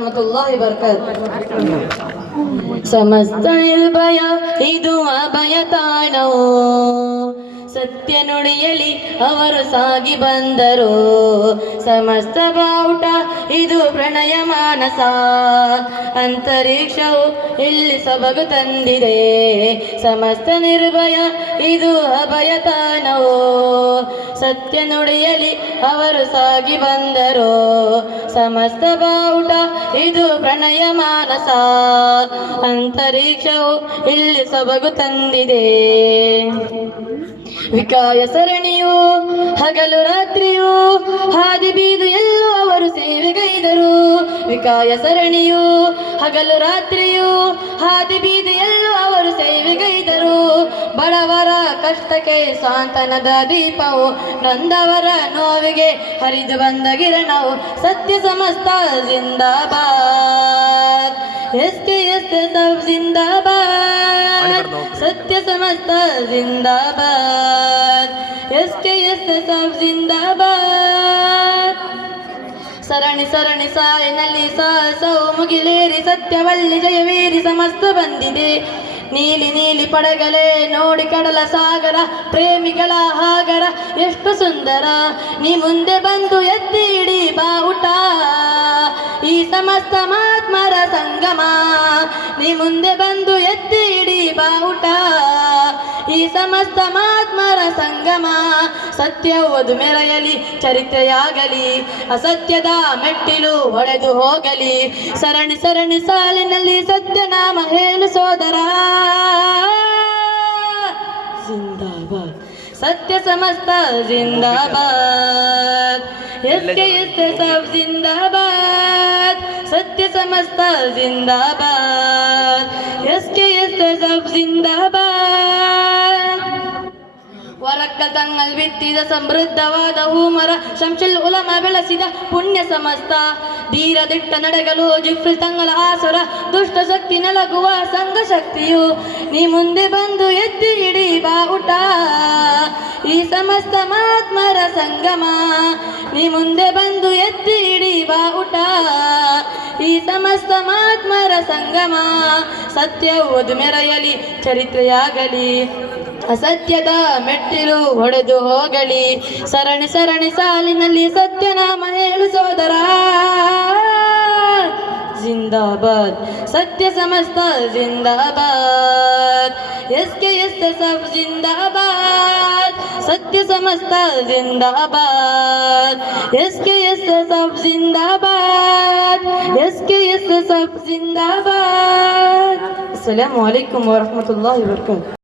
ವರಹಮತುಲ್ಲಾಹಿ ವಬರಕಾತುಹು. ಸಮಸ್ತ ನಿರ್ಭಯ ಇದು ಅಭಯ ತಾಣವು, ಸತ್ಯ ನುಡಿಯಲಿ ಅವರು ಸಾಗಿ ಬಂದರು. ಸಮಸ್ತ ಬಾವುಟ ಇದು ಪ್ರಣಯ ಮಾನಸ, ಅಂತರಿಕ್ಷವು ಇಲ್ಲಿ ಸೊಬಗು ತಂದಿದೆ. ಸಮಸ್ತ ನಿರ್ಭಯ ಇದು ಅಭಯ ತಾಣವು, ಸತ್ಯ ನುಡಿಯಲಿ ಅವರು ಸಾಗಿ ಬಂದರು. ಸಮಸ್ತ ಬಾವುಟ ಇದು ಪ್ರಣಯ ಮಾನಸ, ಅಂತರಿಕ್ಷವು ಇಲ್ಲಿ ಸೊಬಗು ತಂದಿದೆ. ವಿಕಾಯ ಸರಣಿಯು ಹಗಲು ರಾತ್ರಿಯು ಹಾದಿ ಬೀದು ಎಲ್ಲೂ ಅವರು ಸೇವೆಗೈದರು. ವಿಕಾಯ ಸರಣಿಯು ಹಗಲು ರಾತ್ರಿಯು ಹಾದಿ ಬೀದು ಎಲ್ಲೂ ಅವರು ಸೇವೆಗೈದರು. ಬಡವರ ಕಷ್ಟಕ್ಕೆ ಸಾಂತ್ವನದ ದೀಪವು, ನೊಂದವರ ನೋವಿಗೆ ಹರಿದು ಬಂದ ಕಿರಣವು. ಸತ್ಯ ಸಮಸ್ತ ಜಿಂದಾಬಾದ್, SKS ಸಬ್ ಜಿಂದಾಬಾದ್. ಸತ್ಯ ಸಮಸ್ತ ಜಿಂದಾಬಾದ್, SKS ಸಬ್ ಜಿಂದಾಬಾದ್. ಸರಣಿ ಸರಣಿ ಸಾಲಿನಲ್ಲಿ ಸಾಹಸವು ಮುಗಿಲೇರಿ, ಸತ್ಯವಲ್ಲಿ ಜಯವೇರಿ ಸಮಸ್ತ ಬಂದಿದೆ. ನೀಲಿ ನೀಲಿ ಪಡಗಲೇ ನೋಡಿ ಕಡಲ ಸಾಗರ, ಪ್ರೇಮಿಗಳ ಹಾಗರ ಎಷ್ಟು ಸುಂದರ. ನೀ ಮುಂದೆ ಬಂದು ಎತ್ತಿ ಇಡಿ ಬಾವುಟ, ಈ ಸಮಸ್ತ ಮಹಾತ್ಮರ ಸಂಗಮ. ನೀ ಮುಂದೆ ಬಂದು ಎತ್ತಿ ಇಡಿ ಬಾವುಟ, ಈ ಸಮಸ್ತ ಮಹಾತ್ಮರ ಸಂಗಮ. ಸತ್ಯವುದು ಮೆರೆಯಲಿ, ಚರಿತ್ರೆಯಾಗಲಿ, ಅಸತ್ಯದ ಮೆಟ್ಟಿಲು ಹೊಡೆದು ಹೋಗಲಿ. ಸರಣಿ ಸರಣಿ ಸಾಲಿನಲ್ಲಿ ಸತ್ಯನಾಮ ಹೇಳು ಸೋದರ. ಜಿಂದಾಬಾದ್, ಸತ್ಯ ಸಮಸ್ತ ಜಿಂದಾಬಾದ್, SKS ಸಬ್ ಜಿಂದಾಬಾದ್. ಸತ್ಯ ಸಮಸ್ತ ಜಿಂದಾಬಾದ್, SKS ಸಬ್ ಜಿಂದಾಬಾದ್. ವರಕ್ಕತಂಗಲ್ ಬಿತ್ತಿದ ಸಮೃದ್ಧವಾದ ಹೂಮರ, ಶಂಶುಲ್ ಉಲಮ ಬೆಳೆಸಿದ ಪುಣ್ಯ ಸಮಸ್ತ. ಧೀರ ದಿಟ್ಟ ನಡೆಗಲು ಜಿಫ್ರಿಲ್ ತಂಗಲ ಆಸುರ, ದುಷ್ಟ ಶಕ್ತಿ ನಲಗುವ ಸಂಘ ಶಕ್ತಿಯು. ನೀ ಮುಂದೆ ಬಂದು ಎತ್ತಿ ಇಡಿ ಬಾವುಟ, ಈ ಸಮಸ್ತ ಮಹಾತ್ಮರ ಸಂಗಮ. ನೀ ಮುಂದೆ ಬಂದು ಎತ್ತಿ ಇಡಿ ಬಾವುಟ, ಈ ಸಮಸ್ತ ಮಹಾತ್ಮರ ಸಂಗಮ. ಸತ್ಯವುದು ಮೆರೆಯಲಿ, ಚರಿತ್ರೆಯಾಗಲಿ, ಅಸತ್ಯದ ಮೆಟ್ಟಿಲು ಹೊಡೆದು ಹೋಗಲಿ. ಸರಣಿ ಸರಣಿ ಸಾಲಿನಲ್ಲಿ ಸತ್ಯನಾಮ ಹೇಳು ಸೋದರ. ಜಿಂದಾಬಾದ್, ಸತ್ಯ ಸಮಸ್ತ ಜಿಂದಾಬಾದ್, SKS ಸಬ್ ಜಿಂದಾಬಾದ್. ಸತ್ಯ ಸಮಸ್ತ ಜಿಂದಾಬಾದ್, SKS ಸಬ್ ಜಿಂದಾಬಾದ್, SKS ಸಬ್ ಜಿಂದಾಬಾದ್. ಅಸ್ಸಲಾಮು ಅಲೈಕುಂ ವರಹಮತುಲ್ಲಾಹಿ ವಬರಕಾತುಹು.